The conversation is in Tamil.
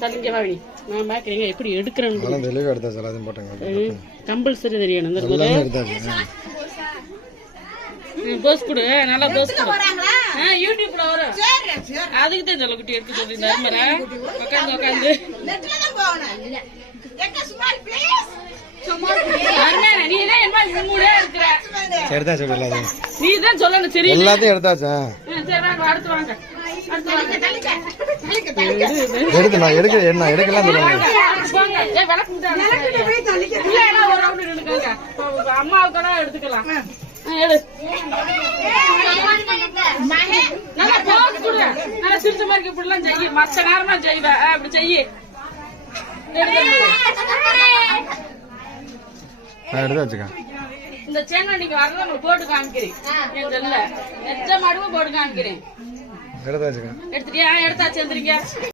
தள்ளிங்கவாடி நான் பாக்குறீங்க எப்படி எடுக்கிறேன்னு தெளிவாக எடுத்தா சார் அதையும் போட்டேங்க கம்பல்சரி தெரியணும் போஸ் கொடு நல்லா போஸ் கொடு யூடியூப்ல வரும் அதுக்கு தான் சொல்ல குட்டி எடுத்து சொல்லி நர்மரா உட்காந்து உட்காந்து நீ தான் சொல்லணும் சரி எல்லாத்தையும் எடுத்தாச்சா அடுத்து வாங்க எடுத்து நான் எடுக்கலாம் அம்மாவுக்கு எடுத்துக்கலாம் நல்லா சிரிச்ச மாதிரி இப்படிலாம் செய்ய மத்த நேரமா செய்வேன் அப்படி செய்ய இந்த சேனல் நீங்க வரல உங்களுக்கு போட்டு காமிக்கிறேன் என் செல்ல நெச்ச மாடுவும் போட்டு காமிக்கிறேன் எடுத்தாச்சுங்க எடுத்துட்டியா எடுத்தாச்சு வந்துருங்க